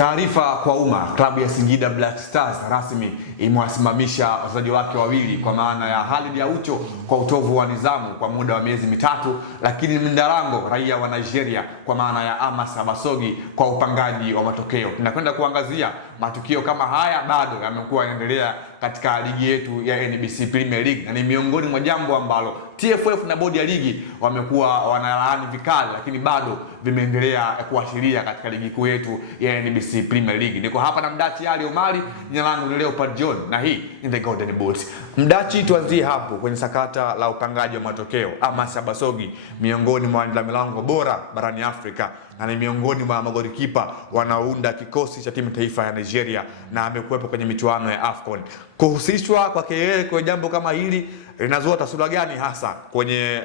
Taarifa kwa umma, klabu ya Singida Black Stars rasmi imewasimamisha wachezaji wake wawili kwa maana ya Khalid Aucho kwa utovu wa nidhamu kwa muda wa miezi mitatu, lakini Mndarango raia wa Nigeria kwa maana ya Amas Abasogi kwa upangaji wa matokeo. Tunakwenda kuangazia matukio kama haya bado yamekuwa yanaendelea katika ligi yetu ya NBC Premier League, na ni miongoni mwa jambo ambalo TFF na bodi ya ligi wamekuwa wanalaani vikali, lakini bado vimeendelea kuashiria katika ligi kuu yetu ya NBC Premier League. Niko hapa na Mdachi Ali Omari, jina langu ni Leopard John na hii ni The Golden Boot. Mdachi, tuanzie hapo kwenye sakata la upangaji wa matokeo. Amas Abasogi miongoni mwa walinda milango bora barani Afrika na ni miongoni mwa magolikipa wanaounda kikosi cha timu taifa ya Nigeria na amekuwepo kwenye michuano ya AFCON. Kuhusishwa kwake yeye kwa jambo kama hili linazua taswira gani hasa kwenye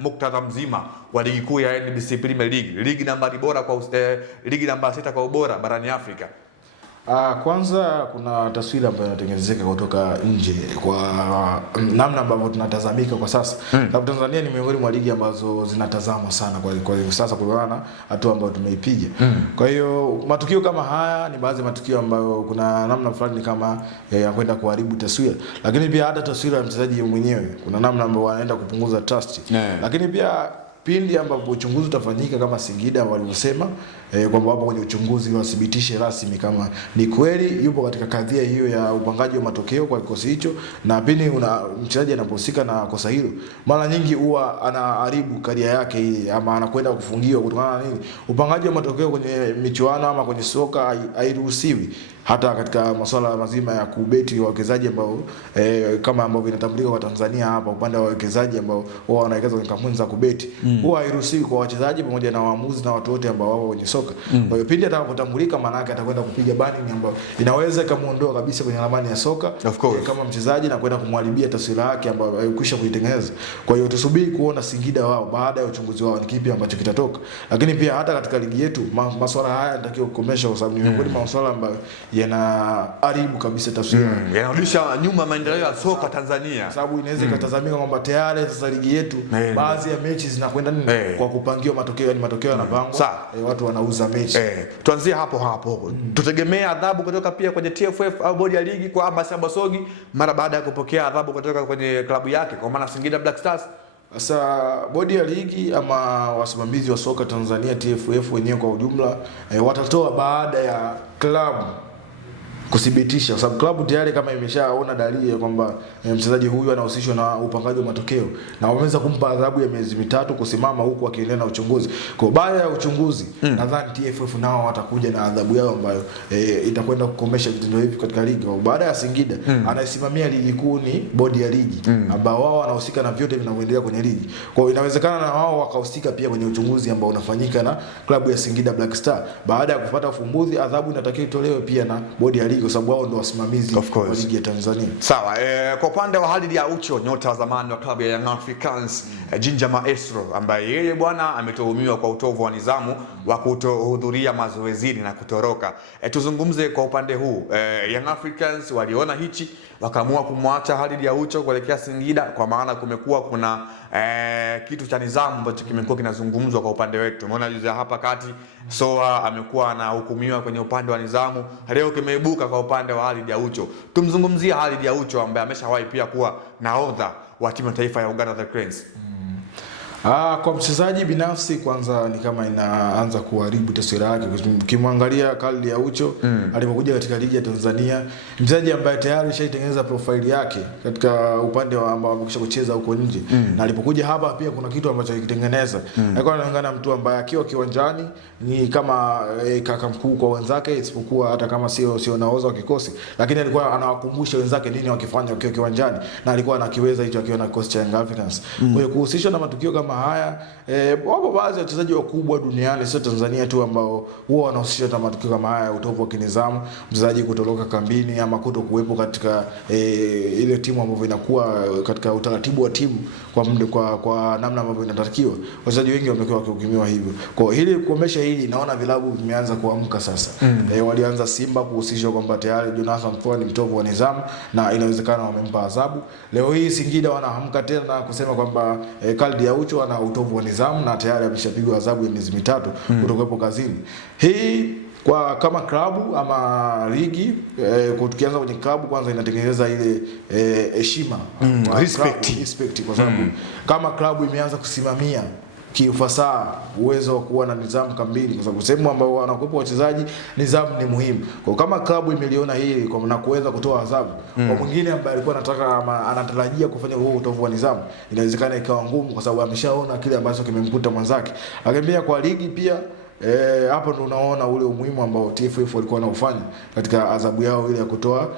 muktadha mzima wa ligi kuu ya NBC Premier League, ligi nambari bora kwa ligi namba 6 kwa ubora barani Afrika? Kwanza kuna taswira ambayo inatengenezeka kutoka nje kwa namna ambavyo tunatazamika kwa sasa. Sababu Tanzania ni miongoni mwa ligi ambazo zinatazamwa sana kwa hivi sasa kutokana na hatua ambayo tumeipiga. Kwa hiyo matukio kama haya ni baadhi ya matukio ambayo kuna namna fulani kama yanakwenda kuharibu taswira. Lakini pia hata taswira ya mchezaji mwenyewe kuna namna ambayo anaenda kupunguza trust. Lakini pia pindi ambapo uchunguzi utafanyika kama Singida walivyosema kwamba wapo kwenye uchunguzi wathibitishe rasmi kama ni kweli yupo katika kadhia hiyo ya upangaji wa matokeo kwa kikosi hicho, na pindi mchezaji anapohusika na kosa hilo mara nyingi huwa anaharibu karia yake hii ama anakwenda kufungiwa kutokana na nini? Upangaji wa matokeo kwenye michuano ama kwenye soka hairuhusiwi, hata katika masuala mazima ya kubeti wawekezaji ambao kama ambavyo inatambulika kwa Tanzania hapa upande wa wawekezaji ambao wao wanawekeza kwenye kampuni za kubeti huwa hairuhusiwi kwa wachezaji pamoja na waamuzi na watu wote ambao wao kwenye soka. Kwa hiyo pindi atakapotambulika maana yake atakwenda kupiga banning ambayo inaweza kumuondoa kabisa kwenye ramani ya soka kama mchezaji na kwenda kumharibia taswira yake ambayo alikwisha kuitengeneza. Kwa hiyo tusubiri kuona Singida wao baada ya uchunguzi wao ni kipi ambacho kitatoka. Lakini pia hata katika ligi yetu masuala haya yanatakiwa kukomeshwa kwa sababu ni miongoni mwa masuala ambayo yanaharibu kabisa taswira. Yanarudisha nyuma maendeleo ya soka Tanzania. Sababu inaweza ikatazamika kwamba tayari sasa ligi yetu baadhi ya mechi zinakwenda nini kwa kupangiwa matokeo, yani matokeo yanapangwa, watu wanauza mechi. Tuanzie hapo. Tutegemea adhabu kutoka pia kwenye TFF au bodi ya ligi kwa Amas Abasogi mara baada ya kupokea adhabu kutoka kwenye klabu yake kwa maana Singida Black Stars? Sasa bodi ya ligi ama wasimamizi wa soka Tanzania TFF wenyewe kwa ujumla watatoa baada ya klabu kuthibitisha, kwa sababu klabu tayari kama imeshaona dalili ya kwamba mchezaji huyu anahusishwa na upangaji wa matokeo na wameweza kumpa adhabu ya miezi mitatu kusimama huku akiendelea na uchunguzi. Kwa baada ya uchunguzi nadhani TFF nao watakuja na adhabu yao ambayo itakwenda kukomesha vitendo hivi katika ligi. Kwa baada ya Singida anayesimamia ligi kuu ni bodi ya ligi ambao wao wanahusika na vyote vinavyoendelea kwenye ligi. Kwa hiyo inawezekana na wao wakahusika pia kwenye uchunguzi ambao unafanyika na klabu ya Singida Black Star. Baada ya kupata ufumbuzi adhabu inatakiwa itolewe pia na bodi ya ligi kwa sababu wao ndio wasimamizi wa ligi ya Tanzania. Sawa, kwa upande wa Khalid Aucho, nyota wa zamani wa klabu ya Young Africans, Ginger Maestro, ambaye yeye bwana ametuhumiwa kwa utovu wa nidhamu wa kutohudhuria mazoezini na kutoroka. Tuzungumze kwa upande huu. Young Africans waliona hichi wakaamua kumwacha Khalid Aucho kuelekea Singida kwa maana kumekuwa kuna kitu cha nidhamu ambacho kimekuwa kinazungumzwa kwa upande wetu. Tumeona juzi hapa kati Soa amekuwa anahukumiwa kwenye upande wa nidhamu, leo kimeibuka kwa upande wa Khalid Aucho. Tumzungumzie Khalid Aucho ambaye ameshawahi pia kuwa nahodha wa timu taifa ya Uganda The Cranes. Kwa mchezaji binafsi kwanza ni kama inaanza kuharibu taswira yake. Ukimwangalia Khalid Aucho alipokuja katika ligi ya Tanzania, mchezaji ambaye tayari shaitengeneza profile yake katika upande wa ambao amekwisha kucheza huko nje. Na alipokuja hapa pia kuna kitu ambacho alikitengeneza. Alikuwa anaonekana mtu ambaye akiwa kiwanjani ni kama kaka mkuu kwa wenzake, isipokuwa hata kama sio nahodha wa kikosi, lakini alikuwa anawakumbusha wenzake nini wakifanya wakiwa kiwanjani na alikuwa anakiweza hicho akiwa na kikosi cha Young Africans. Kwa hiyo kuhusishwa na matukio kama haya wapo baadhi ya wachezaji wakubwa duniani, sio Tanzania tu, ambao huwa wanahusishwa na matukio kama haya, utovu wa kinidhamu, mchezaji kutoroka kambini ama kutokuwepo katika ile timu ambayo inakuwa katika utaratibu wa timu kwa namna ambavyo inatakiwa. Wachezaji wengi wamekuwa wakihukumiwa hivyo. Kwa hili kuomesha hili naona vilabu vimeanza kuamka sasa. Walianza Simba kuhusishwa kwamba tayari Jonathan Mfoa ni mtovu wa nidhamu na inawezekana wamempa adhabu. Leo hii Singida wanaamka tena na kusema kwamba Khalid Aucho ana utovu wa nidhamu na tayari ameshapigwa adhabu ya miezi mitatu kutokuwepo kazini. Hii Kwa kama klabu ama ligi tukianza kwenye klabu kwanza inatengeneza ile heshima, respect kwa sababu kama klabu imeanza kusimamia kiufasaha uwezo wa kuwa na nidhamu kamili, kwa sababu sehemu ambao wanakuwepo wachezaji nidhamu ni muhimu. Kwa kama klabu imeliona hili kwa na kuweza kutoa adhabu kwa mwingine ambaye alikuwa anataka ama anatarajia kufanya huo utovu wa nidhamu, inawezekana ikawa ngumu kwa sababu ameshaona kile ambacho kimemkuta mwanzake. Lakini pia kwa ligi pia hapo ndo unaona ule umuhimu ambao TFF walikuwa wanaufanya katika adhabu yao ile ya kutoa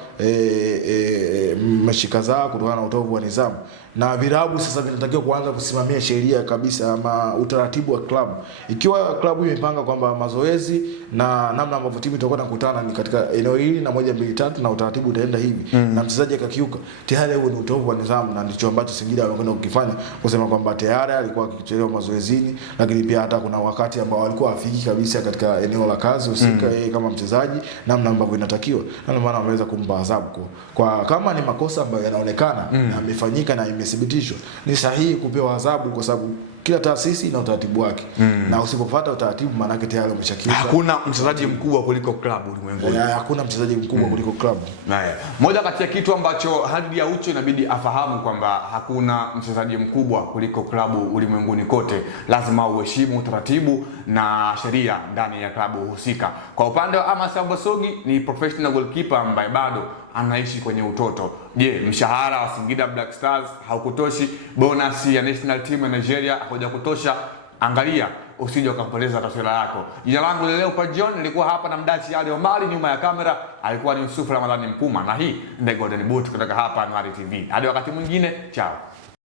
mechi kadhaa kutokana na utovu wa nidhamu. Na vilabu sasa vinatakiwa kuanza kusimamia sheria kabisa ama utaratibu wa klabu. Ikiwa klabu imepanga kwamba mazoezi na namna ambavyo timu itakuwa inakutana ni katika eneo hili na 1 2 3 na utaratibu utaenda hivi na mchezaji akakiuka, tayari huo ni utovu wa nidhamu, na ndicho ambacho Singida wamekwenda kukifanya, kusema kwamba tayari alikuwa akichelewa mazoezini, lakini pia hata kuna wakati ambao walikuwa afiki kabisa katika eneo la kazi usika yeye kama mchezaji namna ambavyo inatakiwa, na ndio maana wameweza kumpa adhabu kwa kama ni makosa ambayo yanaonekana na yamefanyika na imethibitishwa, ni sahihi kupewa adhabu kwa sababu kila taasisi ina utaratibu wake na usipofuata utaratibu maana yake tayari umeshakiuka. Hakuna mchezaji mkubwa kuliko klabu ulimwenguni. Hakuna mchezaji mkubwa kuliko klabu. Moja kati ya kitu ambacho Khalid Aucho inabidi afahamu kwamba hakuna mchezaji mkubwa kuliko klabu ulimwenguni kote. Lazima uheshimu utaratibu na sheria ndani ya klabu husika. Kwa upande wa Amos Abosogi ni professional goalkeeper ambaye bado anaishi kwenye utoto. Je, mshahara wa Singida Black Stars haukutoshi? Bonus ya national team ya Nigeria hakuja kutosha? Angalia usije ukapoteza taswira yako. Jina langu leo pa John, nilikuwa hapa na Mdachi Ali Omari, nyuma ya kamera alikuwa ni Yusuf Ramadhani Mpuma, na hii ni Golden Boot kutoka hapa Anuari TV. Hadi wakati mwingine, chao.